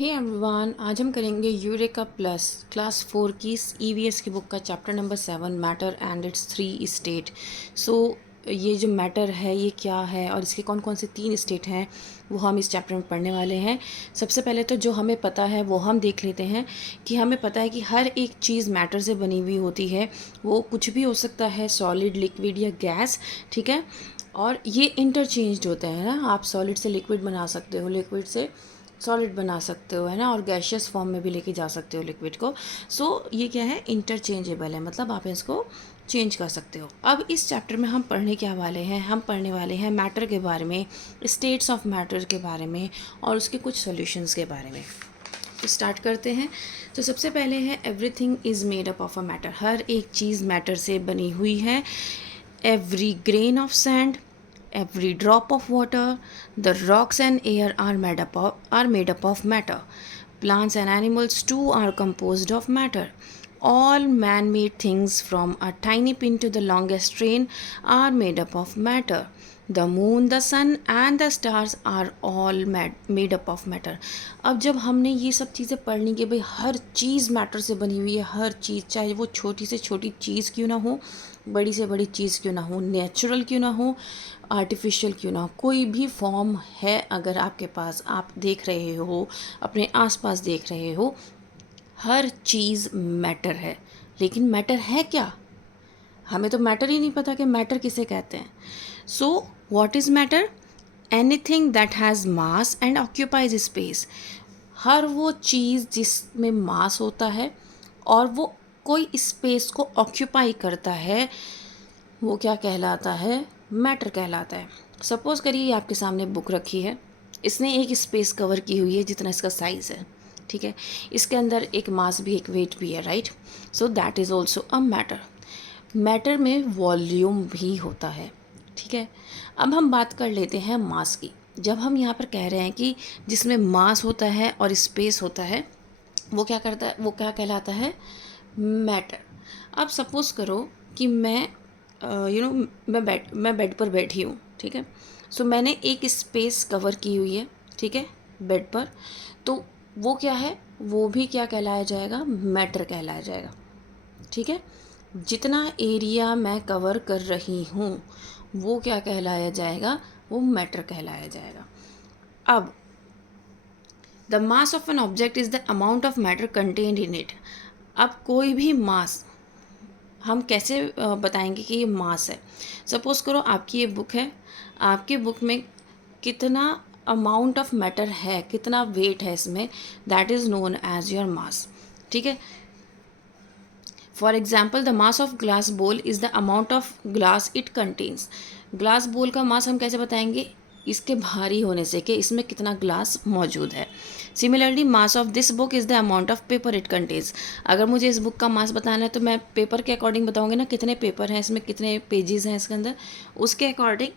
Hey everyone, आज हम करेंगे यूरेका प्लस क्लास 4 की ईवीएस की बुक का chapter number 7 matter and it's 3 state. So ये जो मैटर है ये क्या है और इसके कौन कौन से 3 स्टेट हैं वो हम इस चैप्टर में पढ़ने वाले हैं। सबसे पहले तो जो हमें पता है वो हम देख लेते हैं कि हमें पता है कि हर एक चीज़ मैटर से बनी हुई होती है। वो कुछ भी हो सकता है, सॉलिड, लिक्विड या गैस, ठीक है। और ये इंटरचेंज्ड होते हैं ना, आप सॉलिड से लिक्विड बना सकते हो, लिक्विड से सॉलिड बना सकते हो, है ना, और गैशियस फॉर्म में भी लेके जा सकते हो लिक्विड को। सो ये क्या है, इंटरचेंजेबल है, मतलब आप इसको चेंज कर सकते हो। अब इस चैप्टर में हम पढ़ने क्या वाले हैं, हम पढ़ने वाले हैं मैटर के बारे में, स्टेट्स ऑफ मैटर के बारे में और उसके कुछ सॉल्यूशंस के बारे में। तो स्टार्ट करते हैं। तो सबसे पहले है everything is made up of a matter. हर एक चीज़ मैटर से बनी हुई है। Every grain of sand, every drop of water, the rocks and air are made up of matter. Plants and animals too are composed of matter. All man-made things from a tiny pin to the longest train are made up of matter. The moon, the sun and the stars are all made up of matter. अब जब हमने ये सब चीज़ें पढ़ ली कि भाई हर चीज़ matter से बनी हुई है, हर चीज़, चाहे वो छोटी से छोटी चीज़ क्यों ना हो, बड़ी से बड़ी चीज़ क्यों ना हो, नेचुरल क्यों ना हो, आर्टिफिशियल क्यों ना हो, कोई भी फॉर्म है अगर आपके पास, आप देख रहे हो, अपने आसपास देख रहे हो, हर चीज़ मैटर है। लेकिन मैटर है क्या, हमें तो मैटर ही नहीं पता कि मैटर किसे कहते हैं। So what is matter? Anything that has mass and occupies space. हर वो चीज़ जिसमें मास होता है और वो कोई स्पेस को ऑक्यूपाई करता है, वो क्या कहलाता है? मैटर कहलाता है। सपोज़ करिए आपके सामने बुक रखी है, इसने एक स्पेस कवर की हुई है जितना इसका साइज़ है, ठीक है। इसके अंदर एक मास भी, एक वेट भी है, right. So that is also a matter. Matter में वॉल्यूम भी होता है, ठीक है। अब हम बात कर लेते हैं मास की। जब हम यहाँ पर कह रहे हैं कि जिसमें मास होता है और स्पेस होता है, वो क्या करता है, वो क्या कहलाता है? मैटर। अब सपोज़ करो कि मैं मैं बेड पर बैठी हूँ, ठीक है। सो मैंने एक स्पेस कवर की हुई है, ठीक है, बेड पर। तो वो क्या है, वो भी क्या कहलाया जाएगा? मैटर कहलाया जाएगा, ठीक है। जितना एरिया मैं कवर कर रही हूँ वो क्या कहलाया जाएगा? वो मैटर कहलाया जाएगा। अब the mass of an object is the amount of matter contained in it. अब कोई भी मास हम कैसे बताएंगे कि ये मास है? सपोज़ करो आपकी ये बुक है, आपकी बुक में कितना अमाउंट ऑफ मैटर है, कितना वेट है इसमें, that is known as your mass, ठीक है। For example the mass of glass bowl is the amount of glass it contains. Glass bowl का मास हम कैसे बताएंगे? इसके भारी होने से, कि इसमें कितना ग्लास मौजूद है। Similarly mass of this book is the amount of paper it contains. अगर मुझे इस बुक का मास बताना है तो मैं पेपर के अकॉर्डिंग बताऊंगी ना, कितने पेपर हैं इसमें, कितने पेजेस हैं इसके अंदर, उसके अकॉर्डिंग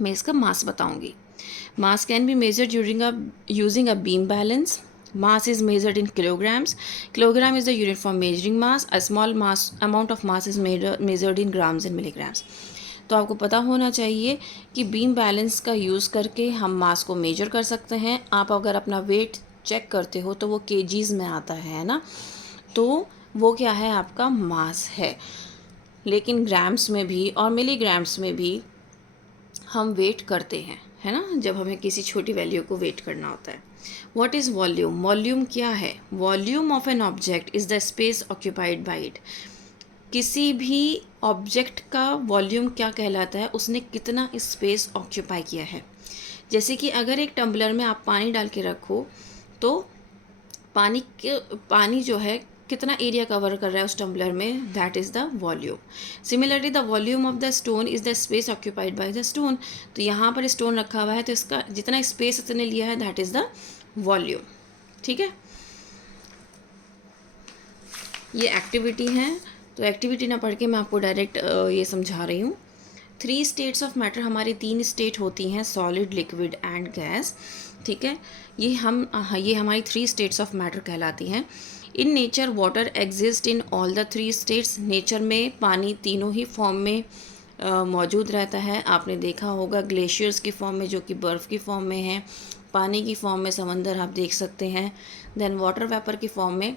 मैं इसका मास बताऊंगी। मास can be measured using a beam balance. Mass is measured in kilograms. Kilogram is the unit for measuring mass. A small mass amount of mass is measured in grams and milligrams. तो आपको पता होना चाहिए कि beam balance का use करके हम मास को मेजर कर सकते हैं। आप अगर अपना वेट चेक करते हो तो वो केजीज़ में आता है ना, तो वो क्या है? आपका मास है। लेकिन ग्राम्स में भी और मिलीग्राम्स में भी हम वेट करते हैं, है ना, जब हमें किसी छोटी वैल्यू को वेट करना होता है। What is volume? वॉल्यूम क्या है? Volume of an object is the space occupied by it. किसी भी ऑब्जेक्ट का वॉल्यूम क्या कहलाता है? उसने कितना स्पेस ऑक्यूपाई किया है। जैसे कि अगर एक टम्बलर में आप पानी डाल के रखो तो पानी जो है कितना एरिया कवर कर रहा है उस टम्बलर में, that is the volume. Similarly the volume of the stone is the space occupied by the stone. तो यहाँ पर स्टोन रखा हुआ है तो इसका जितना स्पेस इसने लिया है दैट इज़ द वॉल्यूम, ठीक है। ये एक्टिविटी है, तो एक्टिविटी ना पढ़ के मैं आपको डायरेक्ट ये समझा रही हूँ। 3 स्टेट्स ऑफ मैटर, हमारी 3 स्टेट होती हैं, सॉलिड, लिक्विड एंड गैस, ठीक है। ये हमारी 3 स्टेट्स ऑफ मैटर कहलाती हैं। In nature water exist in all the 3 states. Nature में पानी तीनों ही फॉर्म में मौजूद रहता है। आपने देखा होगा ग्लेशियर्स की फॉर्म में, जो कि बर्फ़ की फॉर्म में है, पानी की फॉर्म में समंदर आप देख सकते हैं। देन वाटर वेपर की फॉर्म में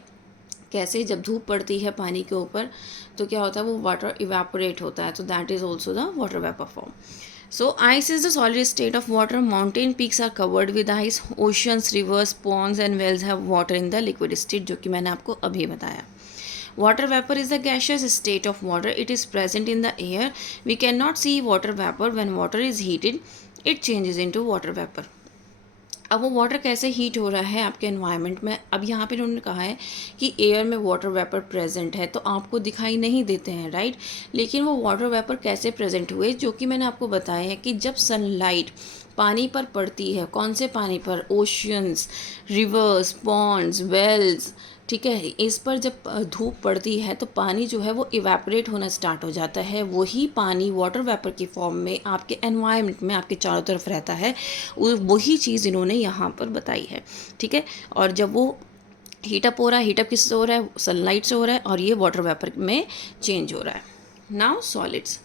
कैसे जब धूप पड़ती है पानी के ऊपर तो क्या होता है, वो वाटर इवेपोरेट होता है, तो that is also the water vapour form. So ice is the solid state of water. Mountain peaks are covered with ice. Oceans, rivers, ponds and wells have water in the liquid state, जो कि मैंने आपको अभी बताया. Water vapor is the gaseous state of water. It is present in the air. We cannot see water vapor. When water is heated, it changes into water vapor. अब वो water कैसे heat हो रहा है आपके एनवायरनमेंट में, अब यहाँ पे उन्होंने कहा है कि एयर में वाटर वेपर प्रेजेंट है तो आपको दिखाई नहीं देते हैं, राइट। लेकिन वो वाटर वेपर कैसे प्रेजेंट हुए, जो कि मैंने आपको बताया है कि जब सनलाइट पानी पर पड़ती है, कौन से पानी पर, ओशियंस, रिवर्स, पॉन्ड्स, वेल्स, ठीक है, इस पर जब धूप पड़ती है तो पानी जो है वो इवेपोरेट होना स्टार्ट हो जाता है। वही पानी वाटर वेपर की फॉर्म में आपके एनवायरनमेंट में आपके चारों तरफ रहता है। वही चीज़ इन्होंने यहाँ पर बताई है, ठीक है। और जब वो हीटअप हो रहा है, हीटअप किससे हो रहा है, सनलाइट से हो रहा है, और ये वाटर वेपर में चेंज हो रहा है। Now solids.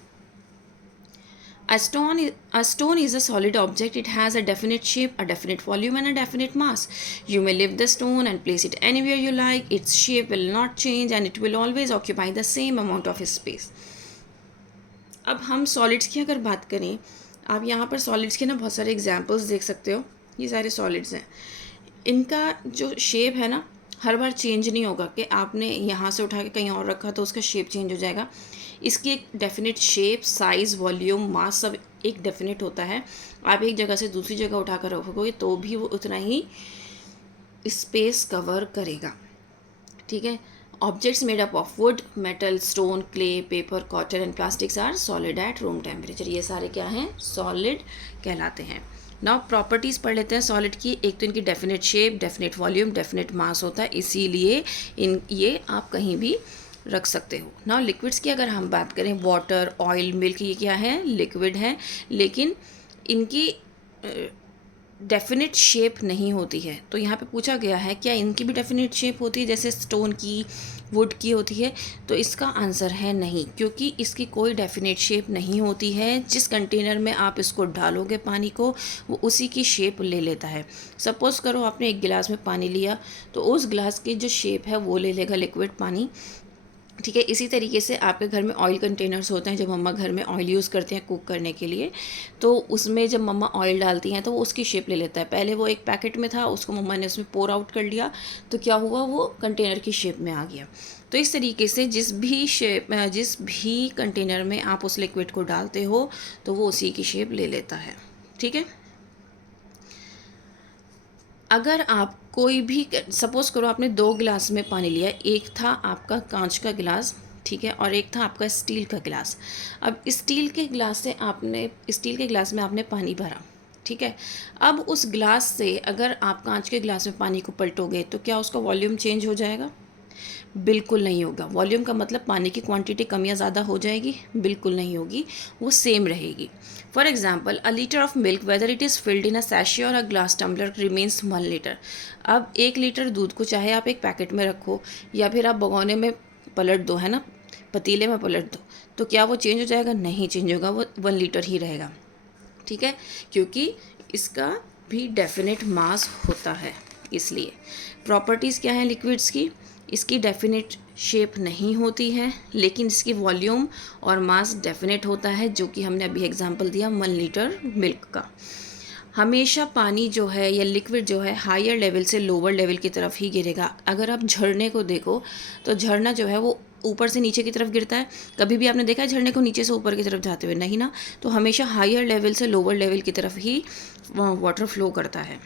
A stone is a solid object. It has a definite shape, a definite volume, and a definite mass. You may lift the stone and place it anywhere you like. Its shape will not change and it will always occupy the same amount of space. अब हम solids की अगर बात करें, आप यहाँ पर solids के ना बहुत सारे एग्जाम्पल्स देख सकते हो। ये सारे सॉलिड्स हैं, इनका जो शेप है ना हर बार चेंज नहीं होगा कि आपने यहाँ से उठा के कहीं और रखा तो उसका शेप चेंज हो जाएगा। इसकी एक डेफिनेट शेप, साइज़, वॉल्यूम, मास सब एक डेफिनेट होता है। आप एक जगह से दूसरी जगह उठा कर रखोगे तो भी वो उतना ही स्पेस कवर करेगा, ठीक है। Objects made up of wood, metal, stone, clay, paper, cotton and plastics are solid at room temperature. ये सारे क्या हैं, सॉलिड कहलाते हैं। नाउ प्रॉपर्टीज़ पढ़ लेते हैं सॉलिड की। एक तो इनकी definite shape, definite volume, definite मास होता है, इसीलिए ये आप कहीं भी रख सकते हो। नाउ लिक्विड्स की अगर हम बात करें, वाटर, ऑयल, मिल्क, ये क्या है, लिक्विड है, लेकिन इनकी डेफिनेट शेप नहीं होती है। तो यहाँ पे पूछा गया है क्या इनकी भी डेफिनेट शेप होती है जैसे स्टोन की, वुड की होती है, तो इसका आंसर है नहीं, क्योंकि इसकी कोई डेफिनेट शेप नहीं होती है। जिस कंटेनर में आप इसको डालोगे पानी को, वो उसी की शेप ले लेता है। सपोज़ करो आपने एक गिलास में पानी लिया तो उस गिलास की जो शेप है वो ले लेगा लिक्विड पानी, ठीक है। इसी तरीके से आपके घर में ऑयल कंटेनर्स होते हैं, जब मम्मा घर में ऑयल यूज़ करते हैं कुक करने के लिए, तो उसमें जब मम्मा ऑयल डालती हैं तो वो उसकी शेप ले लेता है। पहले वो एक पैकेट में था, उसको मम्मा ने उसमें पोर आउट कर लिया तो क्या हुआ, वो कंटेनर की शेप में आ गया। तो इस तरीके से जिस भी कंटेनर में आप उस लिक्विड को डालते हो तो वो उसी की शेप ले लेता है, ठीक है। अगर आप कोई भी, सपोज़ करो आपने 2 गिलास में पानी लिया, एक था आपका कांच का गिलास, ठीक है, और एक था आपका स्टील का गिलास। अब स्टील के गिलास में आपने पानी भरा, ठीक है। अब उस गिलास से अगर आप कांच के गिलास में पानी को पलटोगे तो क्या उसका वॉल्यूम चेंज हो जाएगा? बिल्कुल नहीं होगा। वॉल्यूम का मतलब पानी की क्वांटिटी कम या ज़्यादा हो जाएगी? बिल्कुल नहीं होगी, वो सेम रहेगी। For example, a litre of milk whether it is filled in a sachet और a glass tumbler remains 1 litre. अब 1 लीटर दूध को चाहे आप एक पैकेट में रखो या फिर आप भगोने में पलट दो, है ना, पतीले में पलट दो, तो क्या वो चेंज हो जाएगा? नहीं चेंज होगा, वो 1 लीटर ही रहेगा, ठीक है, क्योंकि इसका भी डेफिनेट मास होता है। इसलिए प्रॉपर्टीज़ क्या हैं लिक्विड्स की, इसकी डेफिनेट शेप नहीं होती है, लेकिन इसकी वॉल्यूम और मास डेफिनेट होता है, जो कि हमने अभी एग्जांपल दिया 1 लीटर मिल्क का। हमेशा पानी जो है या लिक्विड जो है हायर लेवल से लोअर लेवल की तरफ ही गिरेगा। अगर आप झरने को देखो तो झरना जो है वो ऊपर से नीचे की तरफ गिरता है। कभी भी आपने देखा है झरने को नीचे से ऊपर की तरफ जाते हुए? नहीं ना। तो हमेशा हायर लेवल से लोअर लेवल की तरफ ही वाटर फ्लो करता है।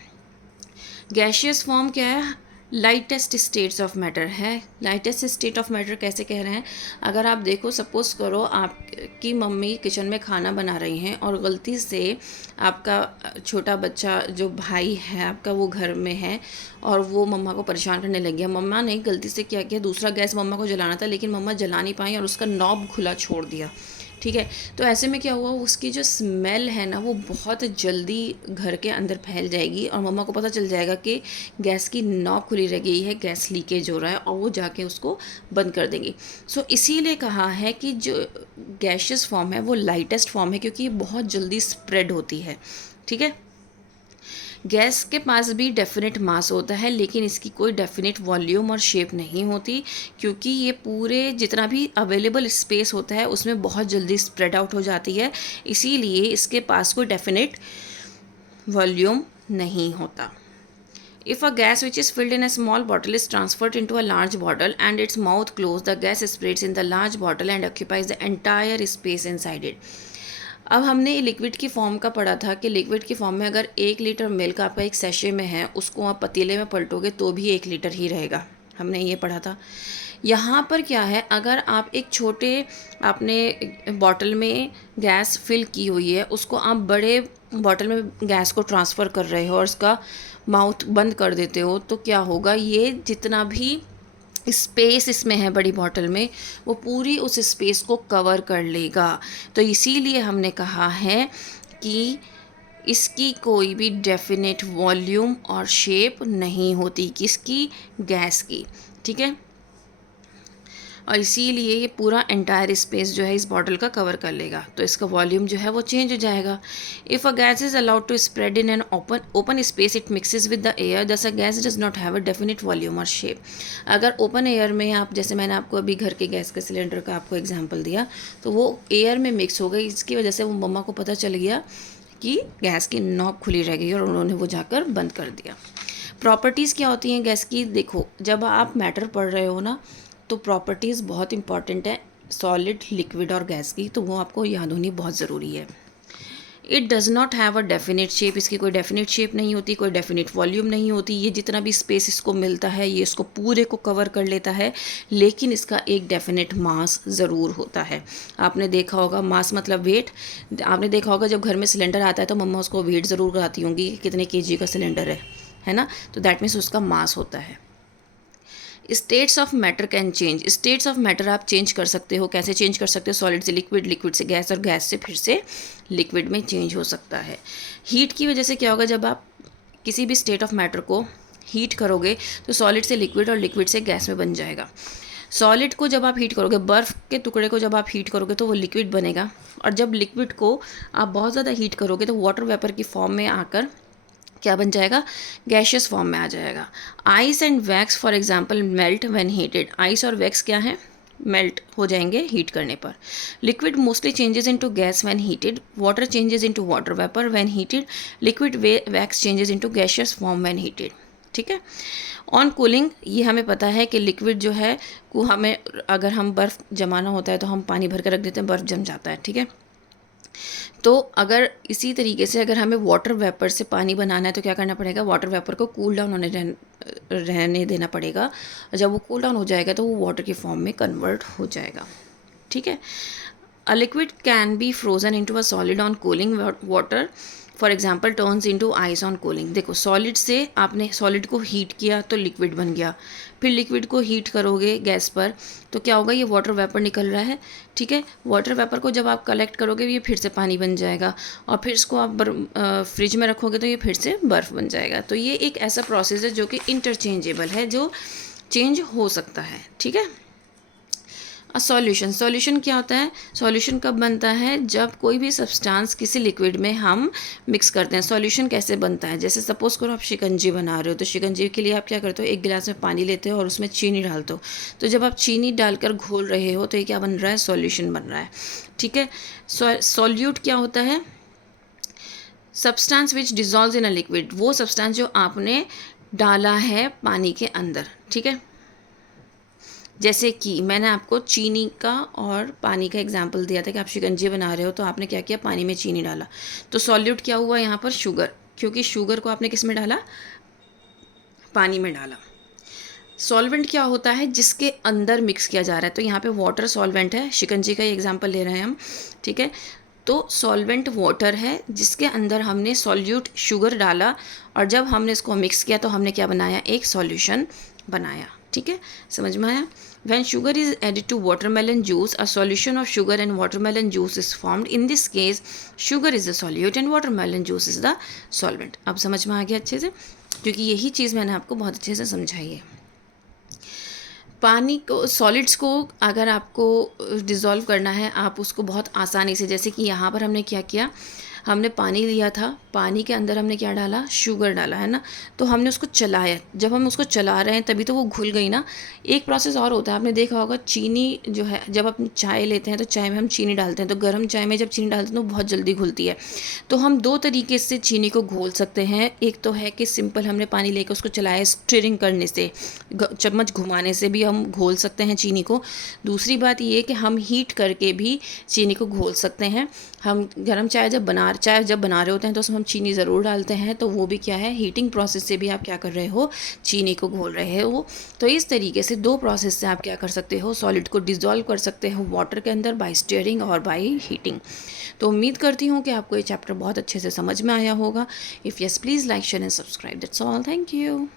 गैशियस फॉर्म क्या है? लाइटेस्ट स्टेट्स ऑफ मैटर है। लाइटेस्ट स्टेट ऑफ मैटर कैसे कह रहे हैं? अगर आप देखो, सपोज़ करो आपकी मम्मी किचन में खाना बना रही हैं और गलती से आपका छोटा बच्चा जो भाई है आपका वो घर में है और वो मम्मा को परेशान करने लग गया। मम्मा ने गलती से क्या किया, दूसरा गैस मम्मा को जलाना था लेकिन मम्मा जला नहीं पाई और उसका नॉब खुला छोड़ दिया, ठीक है। तो ऐसे में क्या हुआ, उसकी जो स्मेल है ना वो बहुत जल्दी घर के अंदर फैल जाएगी और मम्मा को पता चल जाएगा कि गैस की नॉब खुली रह गई है, गैस लीकेज हो रहा है, और वो जाके उसको बंद कर देंगी। सो इसीलिए कहा है कि जो गैशियस फॉर्म है वो लाइटेस्ट फॉर्म है, क्योंकि ये बहुत जल्दी स्प्रेड होती है, ठीक है। गैस के पास भी डेफिनेट मास होता है, लेकिन इसकी कोई डेफिनेट वॉल्यूम और शेप नहीं होती, क्योंकि ये पूरे जितना भी अवेलेबल स्पेस होता है उसमें बहुत जल्दी स्प्रेड आउट हो जाती है, इसीलिए इसके पास कोई डेफिनेट वॉल्यूम नहीं होता. If a gas which is filled in a small bottle is transferred into a large bottle and its mouth closed, the gas spreads in the large bottle and occupies the entire space inside it. अब हमने liquid की form का पढ़ा था कि liquid की form में अगर 1 लीटर मिल्क आपका एक सैशे में है, उसको आप पतीले में पलटोगे तो भी 1 लीटर ही रहेगा, हमने ये पढ़ा था. यहाँ पर क्या है, अगर आप एक छोटे आपने बॉटल में गैस फिल की हुई है, उसको आप बड़े बॉटल में गैस को ट्रांसफ़र कर रहे हो और उसका माउथ बंद कर देते हो, तो क्या होगा, ये जितना भी स्पेस इसमें है बड़ी बॉटल में, वो पूरी उस स्पेस को कवर कर लेगा. तो इसीलिए हमने कहा है कि इसकी कोई भी डेफिनेट वॉल्यूम और शेप नहीं होती, किसकी, गैस की. ठीक है, और इसीलिए ये पूरा एंटायर स्पेस जो है इस बॉटल का कवर कर लेगा, तो इसका वॉल्यूम जो है वो चेंज हो जाएगा. If a gas is allowed to spread in an open space, it mixes with the air, thus a gas does not have a definite volume और शेप. अगर ओपन एयर में आप, जैसे मैंने आपको अभी घर के गैस के सिलेंडर का आपको एग्जाम्पल दिया, तो वो एयर में मिक्स हो गई, इसकी वजह से वो मम्मा को पता चल गया कि गैस की नॉब खुली रह गई और उन्होंने वो जाकर बंद कर दिया. प्रॉपर्टीज़ क्या होती हैं गैस की, देखो जब आप मैटर पढ़ रहे हो ना, तो प्रॉपर्टीज़ बहुत इंपॉर्टेंट है सॉलिड, लिक्विड और गैस की, तो वो आपको याद होनी बहुत ज़रूरी है. It does not have a definite shape, इसकी कोई डेफिनेट शेप नहीं होती, कोई डेफिनेट वॉल्यूम नहीं होती. ये जितना भी स्पेस इसको मिलता है ये इसको पूरे को कवर कर लेता है, लेकिन इसका एक डेफिनेट मास ज़रूर होता है. आपने देखा होगा, मास मतलब वेट. आपने देखा होगा जब घर में सिलेंडर आता है तो मम्मा उसको वेट ज़रूर कराती होंगी कि कितने केजी का सिलेंडर है ना, तो दैट मीन्स उसका मास होता है. States of matter can change, states of matter आप चेंज कर सकते हो. कैसे चेंज कर सकते हो, सॉलिड से लिक्विड, लिक्विड से गैस और गैस से फिर से लिक्विड में चेंज हो सकता है. हीट की वजह से क्या होगा, जब आप किसी भी स्टेट ऑफ मैटर को हीट करोगे तो सॉलिड से लिक्विड और लिक्विड से गैस में बन जाएगा. सॉलिड को जब आप हीट करोगे, बर्फ़ के टुकड़े को जब आप हीट करोगे तो वो लिक्विड बनेगा, और जब लिक्विड को आप बहुत ज़्यादा हीट करोगे तो वाटर वेपर की फॉर्म में आकर क्या बन जाएगा, गैशियस फॉर्म में आ जाएगा. Ice and wax for example melt when heated. Ice और वैक्स क्या है, मेल्ट हो जाएंगे हीट करने पर. Liquid mostly changes into gas when heated. Water changes into water vapour when heated. Liquid wax changes into gaseous form when heated. ठीक है. On cooling ये हमें पता है कि लिक्विड जो है को हमें, अगर हम बर्फ़ जमाना होता है तो हम पानी भर कर रख देते हैं, बर्फ़ जम जाता है. ठीक है, तो अगर इसी तरीके से अगर हमें वाटर वेपर से पानी बनाना है तो क्या करना पड़ेगा, वाटर वेपर को कूल डाउन रहने देना पड़ेगा. जब वो कूल डाउन हो जाएगा तो वो वाटर की फॉर्म में कन्वर्ट हो जाएगा. ठीक है. A liquid can be frozen into a solid on cooling. Water for example turns into ice on cooling. देखो सॉलिड से आपने सॉलिड को हीट किया तो लिक्विड बन गया, फिर लिक्विड को हीट करोगे गैस पर तो क्या होगा, ये वाटर वेपर निकल रहा है. ठीक है, वाटर वेपर को जब आप कलेक्ट करोगे ये फिर से पानी बन जाएगा, और फिर इसको आप फ्रिज में रखोगे तो ये फिर से बर्फ़ बन जाएगा. तो ये एक ऐसा प्रोसेस है जो कि इंटरचेंजेबल है, जो चेंज हो सकता है. ठीक है. सॉल्यूशन, सॉल्यूशन क्या होता है, सॉल्यूशन कब बनता है, जब कोई भी सब्सटेंस किसी लिक्विड में हम मिक्स करते हैं. सॉल्यूशन कैसे बनता है, जैसे सपोज़ करो आप शिकंजी बना रहे हो, तो शिकंजी के लिए आप क्या करते हो, एक गिलास में पानी लेते हो और उसमें चीनी डालते हो. तो जब आप चीनी डालकर घोल रहे हो तो ये क्या बन रहा है, सॉल्यूशन बन रहा है. ठीक है. सॉल्यूट क्या होता है, substance which dissolves in a liquid. वो सब्सटेंस जो आपने डाला है पानी के अंदर. ठीक है, जैसे कि मैंने आपको चीनी का और पानी का एग्जाम्पल दिया था कि आप शिकंजी बना रहे हो तो आपने क्या किया, पानी में चीनी डाला, तो सॉल्यूट क्या हुआ यहाँ पर, शुगर, क्योंकि शुगर को आपने किस में डाला, पानी में डाला. सॉल्वेंट क्या होता है, जिसके अंदर मिक्स किया जा रहा है, तो यहाँ पे वाटर सॉल्वेंट है, शिकंजी का ही एग्जाम्पल ले रहे हैं हम. ठीक है, तो सॉल्वेंट वाटर है जिसके अंदर हमने सॉल्यूट शुगर डाला, और जब हमने इसको मिक्स किया तो हमने क्या बनाया, एक सॉल्यूशन बनाया. ठीक है, समझ में आया. When sugar is added to watermelon juice, a solution of sugar and watermelon juice is formed. In this case, sugar is the solute and watermelon juice is the solvent. अब समझ में आ गया अच्छे से, क्योंकि यही चीज़ मैंने आपको बहुत अच्छे से समझाई है. पानी को, सॉलिड्स को अगर आपको डिज़ोल्व करना है, आप उसको बहुत आसानी से, जैसे कि यहाँ पर हमने क्या किया, हमने पानी लिया था, पानी के अंदर हमने क्या डाला, शुगर डाला है ना, तो हमने उसको चलाया। जब हम उसको चला रहे हैं तभी तो वो घुल गई ना। एक प्रोसेस और होता है, आपने देखा होगा चीनी जो है, जब अपनी चाय लेते हैं तो चाय में हम चीनी डालते हैं, तो गर्म चाय में जब चीनी डालते हैं तो बहुत जल्दी घुलती है। तो हम दो तरीके से चीनी को घोल सकते हैं। एक तो है कि सिंपल हमने पानी लेकर उसको चलाया, स्टिरिंग करने से, चम्मच घुमाने से भी हम घोल सकते हैं चीनी को। दूसरी बात ये कि हम हीट करके भी चीनी को घोल सकते हैं। हम गर्म चाय जब बना रहे होते हैं तो उसमें हम चीनी ज़रूर डालते हैं, तो वो भी क्या है, हीटिंग प्रोसेस से भी आप क्या कर रहे हो, चीनी को घोल रहे हो। तो इस तरीके से दो प्रोसेस से आप क्या कर सकते हो, सॉलिड को डिज़ोल्व कर सकते हो वाटर के अंदर, बाय स्टीयरिंग और बाय हीटिंग। तो उम्मीद करती हूँ कि आपको ये चैप्टर बहुत अच्छे से समझ में आया होगा। If yes, please like share and subscribe. That's all, thank you.